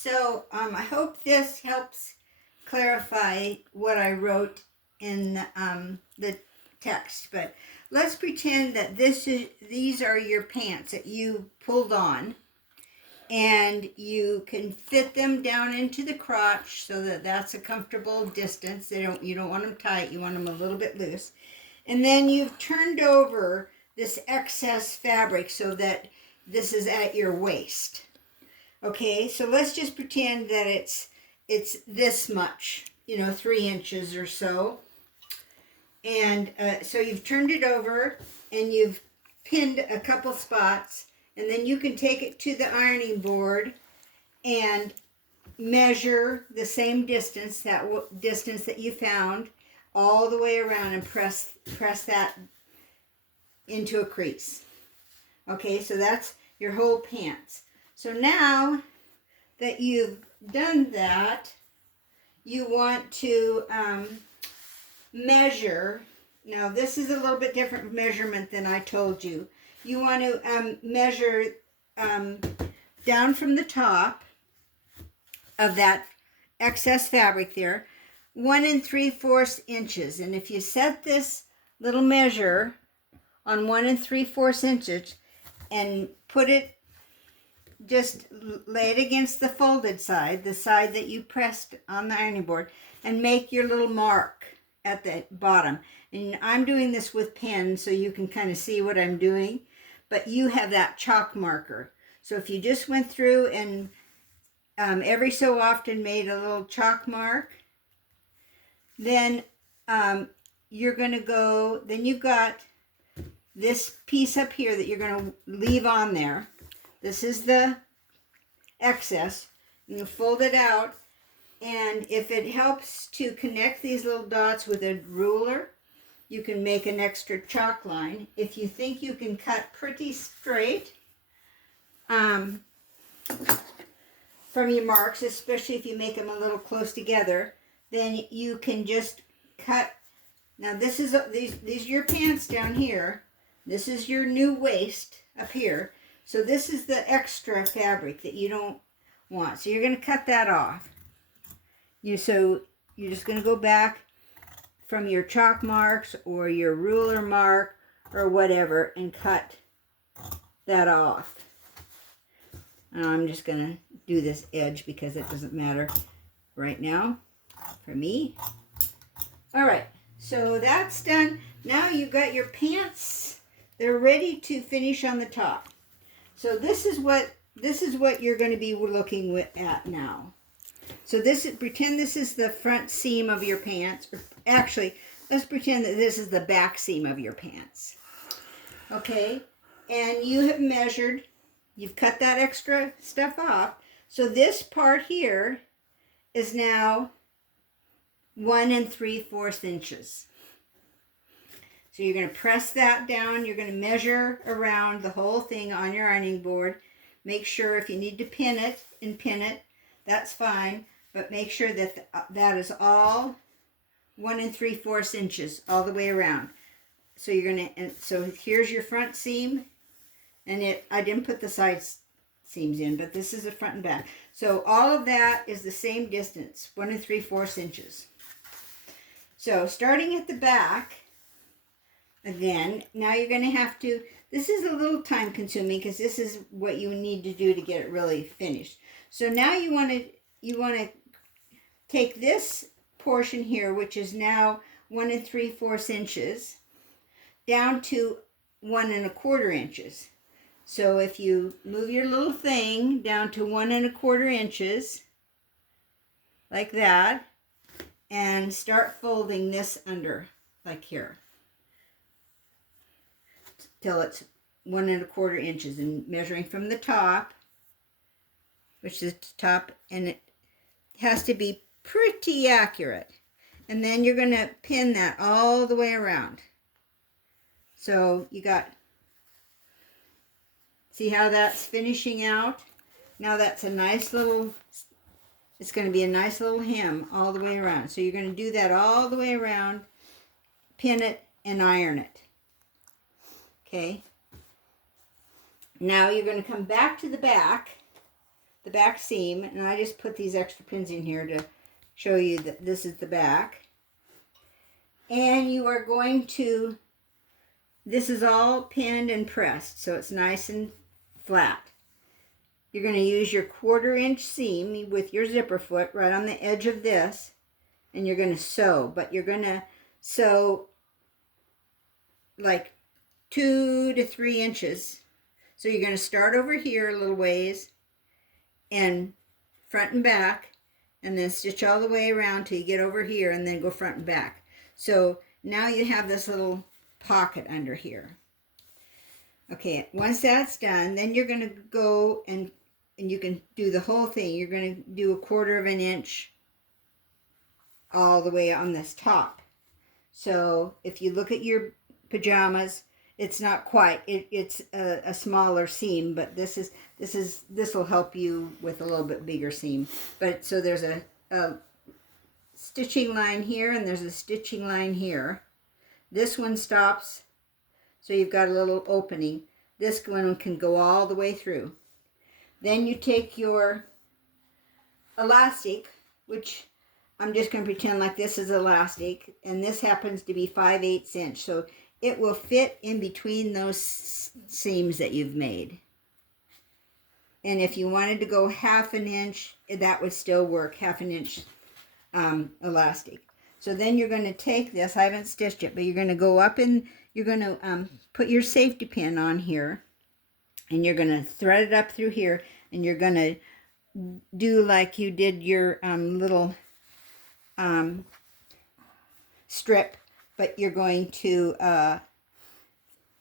So I hope this helps clarify what I wrote in the text. But let's pretend that these are your pants that you pulled on, and you can fit them down into the crotch so that that's a comfortable distance. You don't want them tight. You want them a little bit loose. And then you've turned over this excess fabric so that this is at your waist. Okay, so let's just pretend that it's this much, 3 inches or so. And so you've turned it over and you've pinned a couple spots, and then you can take it to the ironing board and measure the same distance, that distance that you found, all the way around, and press that into a crease. Okay, so that's your whole pants. So now that you've done that, you want to measure. Now this is a little bit different measurement than I told you. You want to measure down from the top of that excess fabric there, 1 3/4 inches. And if you set this little measure on 1 3/4 inches and put it, just lay it against the folded side, the side that you pressed on the ironing board, and make your little mark at the bottom. And I'm doing this with pen so you can kind of see what I'm doing, but you have that chalk marker. So if you just went through and every so often made a little chalk mark, then you're going to go, then you've got this piece up here that you're going to leave on there. This is the excess. You fold it out, and if it helps to connect these little dots with a ruler, you can make an extra chalk line. If you think you can cut pretty straight from your marks, especially if you make them a little close together, then you can just cut. Now this is these are your pants down here. This is your new waist up here. So this is the extra fabric that you don't want. So you're going to cut that off. So you're just going to go back from your chalk marks or your ruler mark or whatever and cut that off. And I'm just going to do this edge because it doesn't matter right now for me. All right, so that's done. Now you've got your pants. They're ready to finish on the top. So this is what you're going to be looking at now. So pretend this is the front seam of your pants. Or actually, let's pretend that this is the back seam of your pants. Okay, and you have measured. You've cut that extra stuff off. So this part here is now 1 3/4 inches. So you're going to press that down. You're going to measure around the whole thing on your ironing board. Make sure if you need to pin it, that's fine. But make sure that that is all 1 3/4 inches all the way around. So you're going to, so here's your front seam. And I didn't put the side seams in, but this is the front and back. So all of that is the same distance, 1 3/4 inches. So starting at the back, again, now you're going to have to, this is a little time consuming because this is what you need to do to get it really finished. So now you want to take this portion here, which is now 1 3/4 inches, down to 1 1/4 inches. So if you move your little thing down to 1 1/4 inches, like that, and start folding this under, like here, till it's 1 1/4 inches, and measuring from the top, which is the top, and it has to be pretty accurate. And then you're going to pin that all the way around. So you got, see how that's finishing out? Now that's a nice little, it's going to be a nice little hem all the way around. So you're going to do that all the way around, pin it, and iron it. Okay. Now you're going to come back to the back the back seam, and I just put these extra pins in here to show you that this is the back. And you are going to, this is all pinned and pressed, so it's nice and flat. You're going to use your 1/4 inch seam with your zipper foot right on the edge of this, and you're going to sew, but you're going to sew like 2 to 3 inches. So you're going to start over here a little ways and front and back, and then stitch all the way around till you get over here, and then go front and back. So now you have this little pocket under here. Okay, once that's done, then you're going to go and you can do the whole thing. You're going to do 1/4 inch all the way on this top. So if you look at your pajamas, it's not quite, it's a smaller seam, but this will help you with a little bit bigger seam. But so there's a stitching line here, and there's a stitching line here. This one stops, so you've got a little opening. This one can go all the way through. Then you take your elastic, which I'm just going to pretend like this is elastic, and this happens to be 5/8 inch, so it will fit in between those seams that you've made. And if you wanted to go 1/2 inch, that would still work, 1/2 inch elastic. So then you're going to take this, I haven't stitched it, but you're going to go up and you're going to put your safety pin on here, and you're going to thread it up through here, and you're going to do like you did your little strip, but you're going to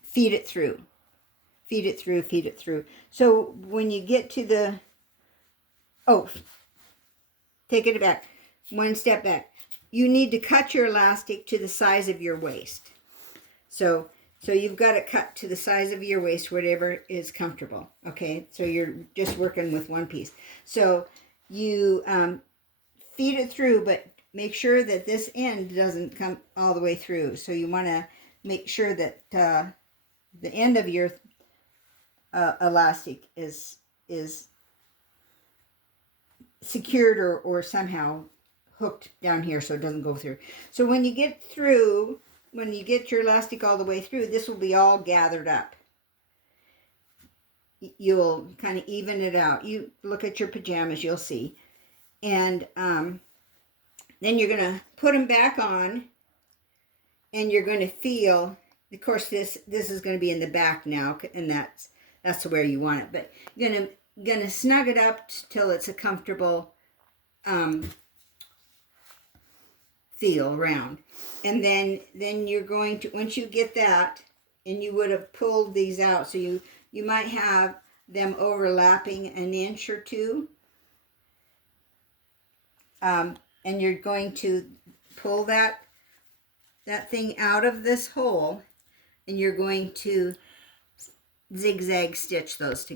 feed it through. Feed it through, feed it through. So when you get to the, take it back, one step back. You need to cut your elastic to the size of your waist. So you've got to cut to the size of your waist, whatever is comfortable. Okay, so you're just working with one piece. So you feed it through, but make sure that this end doesn't come all the way through. So you want to make sure that the end of your elastic is secured or somehow hooked down here so it doesn't go through. So when you get through, when you get your elastic all the way through, this will be all gathered up. You'll kind of even it out. You look at your pajamas, you'll see. And then you're going to put them back on, and you're going to feel, of course this is going to be in the back now, and that's where you want it, but you're going to snug it up till it's a comfortable feel around. And then you're going to, once you get that, and you would have pulled these out, so you might have them overlapping 1 inch or 2. And you're going to pull that thing out of this hole, and you're going to zigzag stitch those together.